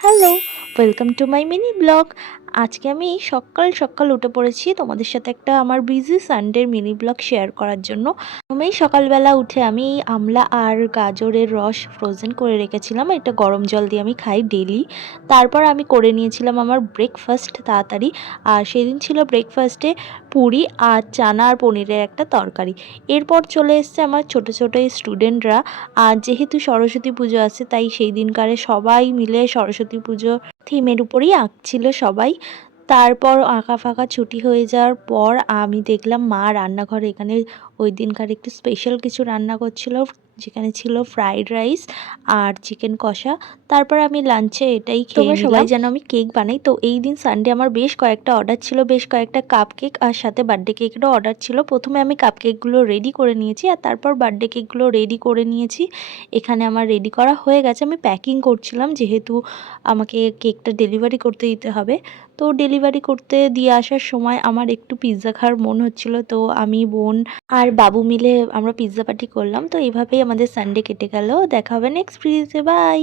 Hello, welcome to my mini blog. আজকে আমি সকাল সকাল উঠে পড়েছি তোমাদের সাথে একটা আমার বিজি সানডের মিনি ব্লগ শেয়ার করার জন্য। প্রথমেই সকালবেলা উঠে আমি আমলা আর গাজরের রস ফ্রোজেন করে রেখেছিলাম, এটা গরম জল দিয়ে আমি খাই ডেলি। তারপর আমি করে নিয়েছিলাম আমার ব্রেকফাস্ট তাড়াতাড়ি। আর সেদিন ছিল ব্রেকফাস্টে পুরি আর চানা আর পনিরের একটা তরকারি। এরপর চলে এসছে আমার ছোট ছোট স্টুডেন্টরা। আর যেহেতু সরস্বতী পুজো আছে তাই সেই দিনকারে সবাই মিলে সরস্বতী পুজো থিমের উপরেই আঁকছিল সবাই। তারপর আঁকা ফাঁকা ছুটি হয়ে যাওয়ার পর আমি দেখলাম মা রান্নাঘরে এখানে ওই দিনকার একটু স্পেশাল কিছু রান্না করছিল, যেখানে ছিল ফ্রাইড রাইস আর চিকেন কষা। তারপর আমি লাঞ্চে এটাই খেয়ে নিলাম। সবাই যেন আমি কেক বানাই, তো এই দিন সানডে আমার বেশ কয়েকটা অর্ডার ছিল, বেশ কয়েকটা কাপ কেক আর সাথে বার্থডে কেকেরও অর্ডার ছিল। প্রথমে আমি কাপ কেকগুলো রেডি করে নিয়েছি আর তারপর বার্থডে কেকগুলো রেডি করে নিয়েছি। এখানে আমার রেডি করা হয়ে গেছে, আমি প্যাকিং করছিলাম যেহেতু আমাকে কেকটা ডেলিভারি করতে দিতে হবে। তো ডেলিভারি করতে দিয়ে আসার সময় আমার একটু পিৎজা খাওয়ার মন হচ্ছিল, তো আমি বোন আর বাবু মিলে আমরা পিৎজা পার্টি করলাম। তো এইভাবেই আমাদের সানডে কেটে গেল। দেখা হবে নেক্সট ভিডিওতে, বাই।